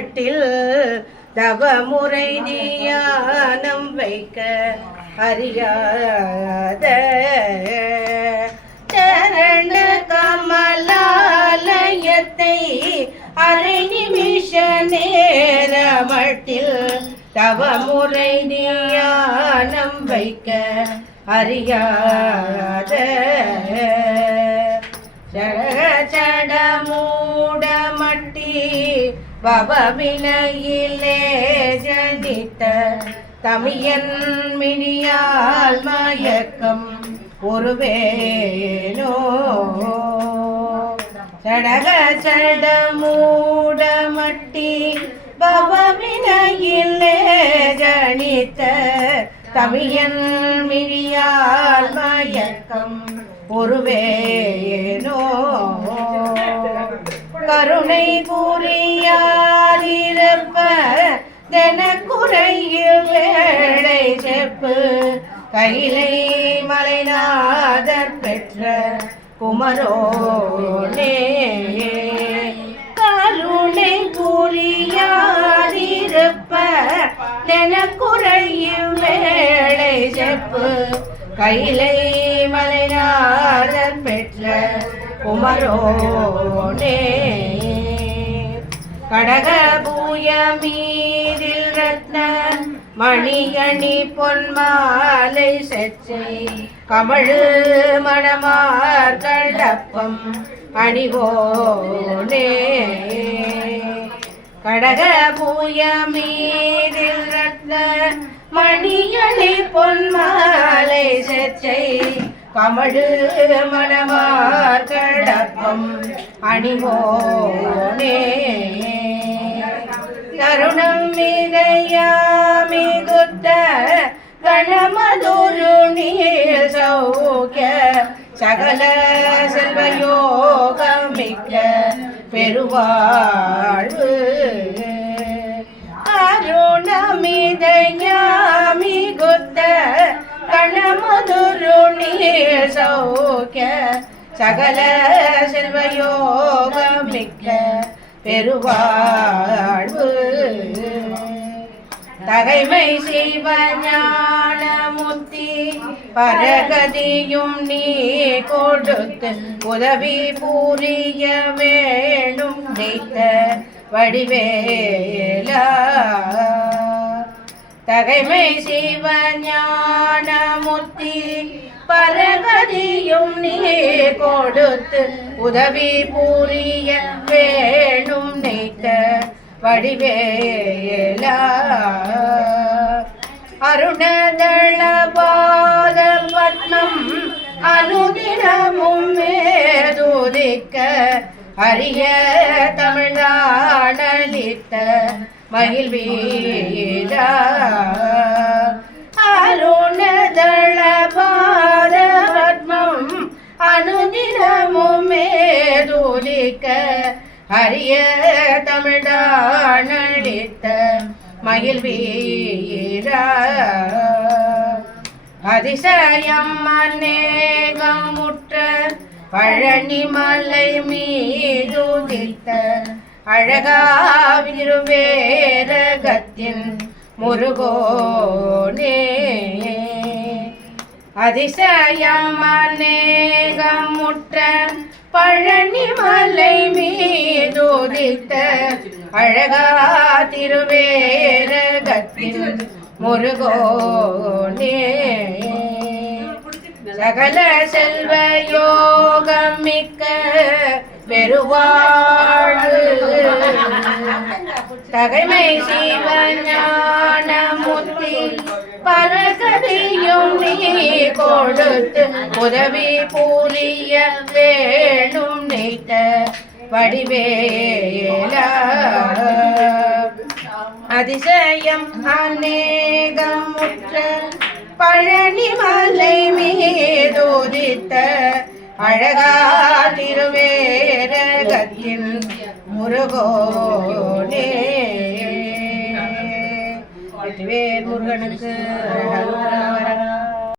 தட்டில் தவமுறை தியானம் வைக்க அறியாத சரண கமலாலயத்தை அரை நிமிஷ நேர மட்டில் தவமுறை தியானம் வைக்க அறியாத ஜட மூட மட்டி பவவினையிலே ஜனித்த தமியன் மினியால் மயக்கம் ஒருவேனோ சடக சடமூடமட்டி மூட பவவினையிலே ஜனித்த தமியன் மினியால் மயக்கம் ஒருவேனோ கருணை புரியா புரியாதிருப்ப தெனக்குறையில் வேளை செப்பு கையிலை மலைநாதர் பெற்ற குமரோனே கருணை புரியாதிருப்ப தெனக்குறையில் வேளை செப்பு கையிலை மலைநாதர் பெற்ற குமரோனே. கடக பூய மீதில் ரத்ன மணியணி பொன்மாலை சச்சை கமழு மணமார் கண்டப்பம் அணிவோனே கடக பூய மீதில் ரத்ன மணியணி பொன்மாலை சச்சை கமழு மணமார் கடப்பம் அணிவோனே கருணம் மிகையாமி குத்த கணமதுரு நீர் சௌக்கிய சகல செல்வயோகமிக்க பெருவாழ்வு. அருணமிதயாமி குத்த கணமதுரு நீர் சௌக்கிய சகல செல்வயோகமிக்க பெருவாழ்வு. தகைமை சிவஞான முத்தி பரகதியும் நீ கொடுத்து உதவி புரிய வேணும் வைத்த வடிவேலா. தகைமை சிவஞான முத்தி பரகதியும் நீ கொடுத்து உதவி புரிய வேணும் நீத்த வடிவேலா. அருணதள பாத பத்மம் அனுதினமும் மேதுதிக்க அரிய தமிழ்நாடலித்த மகிழ்வீரா. மேதுதிக்க அரிய தமிழ்நாடலித்த மகிழ்வீரா அதிசயம் அநேகமுற்ற பழனி மலை மீதுதித்த அழகாவிருவேரகத்தின் முருகோனே. அதிசயம் அநேகமுற்ற பழனி மலை மீதோதித்த அழகா திருவேரகத்தின் முருகோனே. சகல செல்வ யோகம் மிக்க பெருவாழ்வு. தகைமை சிவஞான முத்தி பரகதியும் நீ கொடுத்து உதவி பூரிய வேணும் நீத்த வடிவேல. அதிசயம் அநேகமுற்ற பழனி மலை மீதோதித்த அழகா திருவேரகத்தின் முருகோனே. முருகனுக்கு